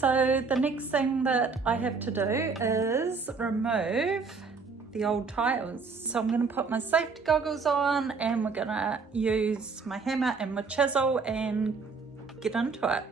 So the next thing that I have to do is remove the old tiles. So I'm going to put my safety goggles on and we're going to use my hammer and my chisel and get into it.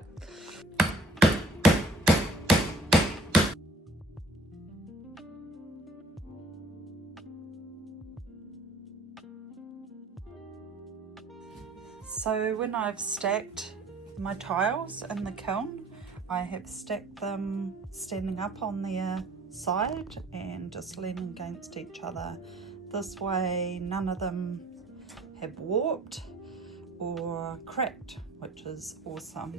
So when I've stacked my tiles in the kiln, I have stacked them standing up on their side and just leaning against each other. This way none of them have warped or cracked, which is awesome.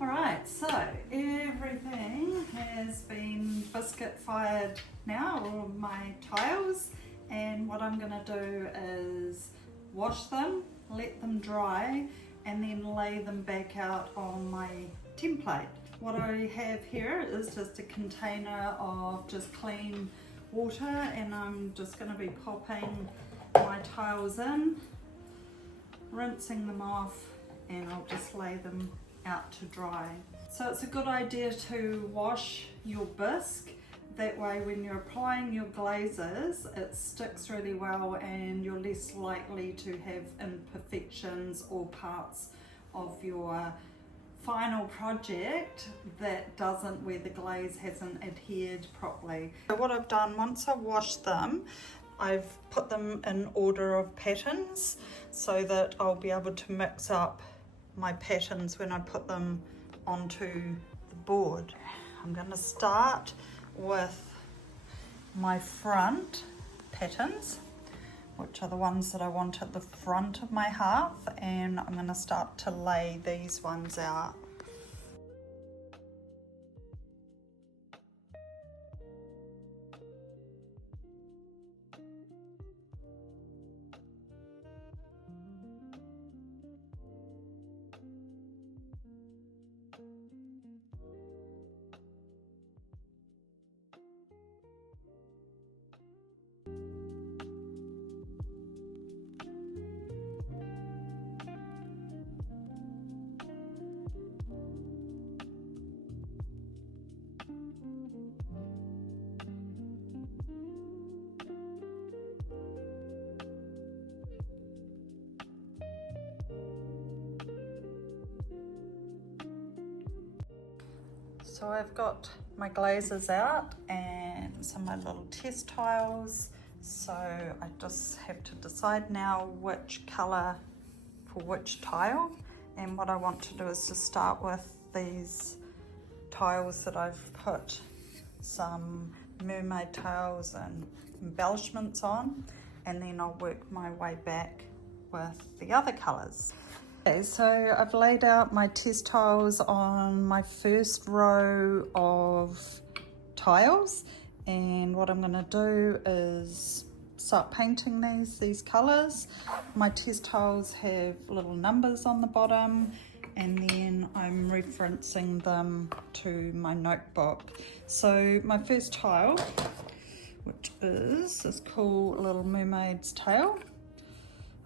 Alright, so everything has been biscuit fired now, all my tiles, and what I'm going to do is wash them, let them dry, and then lay them back out on my template. What I have here is just a container of just clean water, and I'm just going to be popping my tiles in, rinsing them off, and I'll just lay them out to dry. So it's a good idea to wash your bisque. That way when you're applying your glazes, it sticks really well and you're less likely to have imperfections or parts of your final project that doesn't, where the glaze hasn't adhered properly. So what I've done, once I've washed them, I've put them in order of patterns so that I'll be able to mix up my patterns when I put them onto the board. I'm going to start with my front patterns, which are the ones that I want at the front of my hearth, and I'm going to start to lay these ones out. So I've got my glazes out and some of my little test tiles. So I just have to decide now which colour for which tile. And what I want to do is to start with these tiles that I've put some mermaid tails and embellishments on. And then I'll work my way back with the other colours. Okay, so I've laid out my test tiles on my first row of tiles, and what I'm going to do is start painting these colours. My test tiles have little numbers on the bottom, and then I'm referencing them to my notebook. So my first tile, which is this cool little mermaid's tail,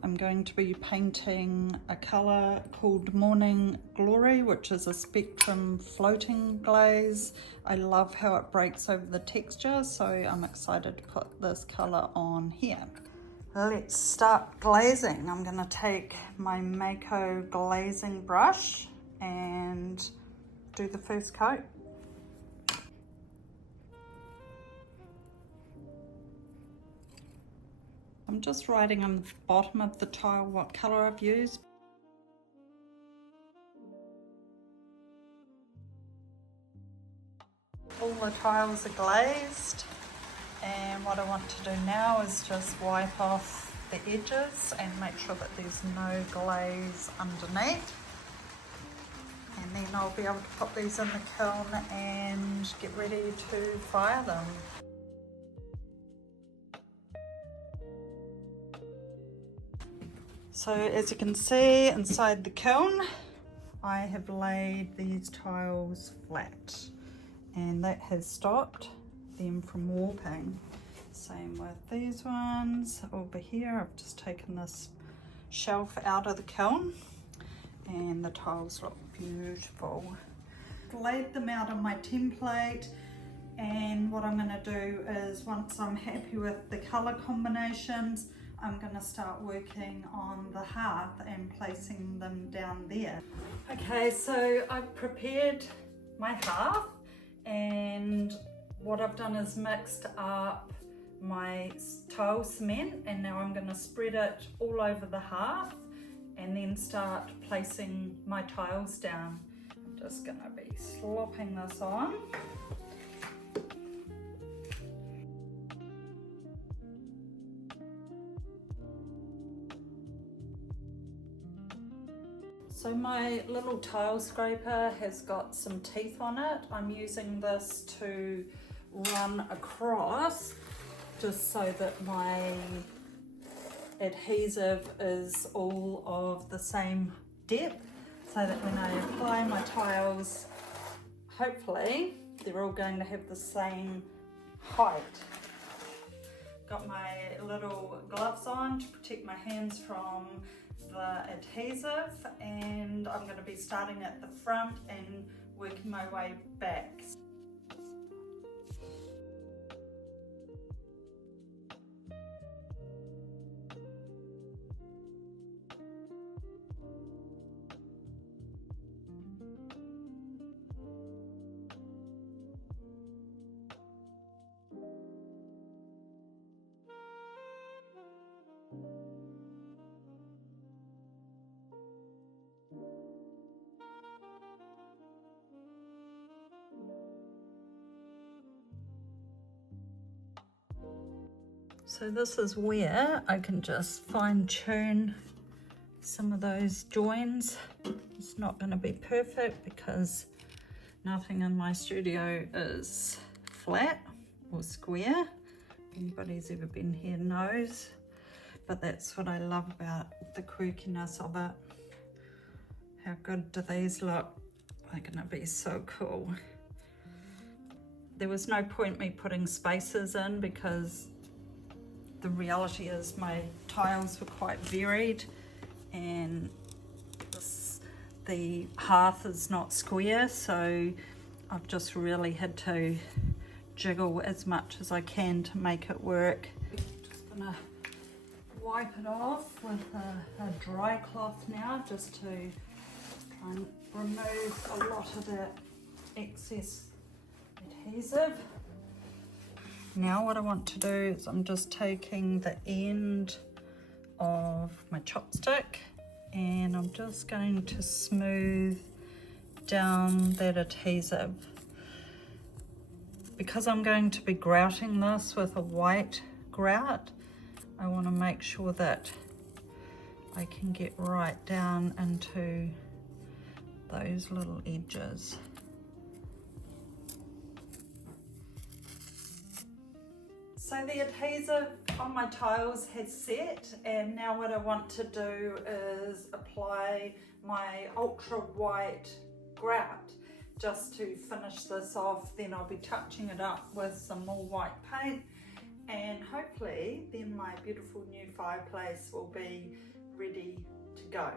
I'm going to be painting a colour called Morning Glory, which is a spectrum floating glaze. I love how it breaks over the texture, so I'm excited to put this colour on here. Let's start glazing. I'm going to take my Mako glazing brush and do the first coat. I'm just writing on the bottom of the tile what colour I've used. All the tiles are glazed, and what I want to do now is just wipe off the edges and make sure that there's no glaze underneath. And then I'll be able to put these in the kiln and get ready to fire them. So as you can see inside the kiln, I have laid these tiles flat, and that has stopped them from warping. Same with these ones over here. I've just taken this shelf out of the kiln and the tiles look beautiful. laid them out on my template, and what I'm going to do is, once I'm happy with the colour combinations, I'm going to start working on the hearth and placing them down there. Okay, so I've prepared my hearth, and what I've done is mixed up my tile cement, and now I'm going to spread it all over the hearth and then start placing my tiles down. I'm just going to be slopping this on. So my little tile scraper has got some teeth on it. I'm using this to run across just so that my adhesive is all of the same depth, so that when I apply my tiles, hopefully they're all going to have the same height. Got my little gloves on to protect my hands from the adhesive, and I'm going to be starting at the front and working my way back. So this is where I can just fine tune some of those joins. It's not going to be perfect because nothing in my studio is flat or square. If anybody's ever been here knows, but that's what I love about the quirkiness of it. How good do these look? They're going to be so cool. There was no point me putting spaces in because the reality is my tiles were quite varied, and the hearth is not square, so I've just really had to jiggle as much as I can to make it work. Just gonna wipe it off with a dry cloth now, just to try and remove a lot of that excess adhesive. Now what I want to do is I'm just taking the end of my chopstick and I'm just going to smooth down that adhesive. Because I'm going to be grouting this with a white grout, I want to make sure that I can get right down into those little edges. So the adhesive on my tiles has set, and now what I want to do is apply my ultra white grout just to finish this off. Then I'll be touching it up with some more white paint, and hopefully then my beautiful new fireplace will be ready to go.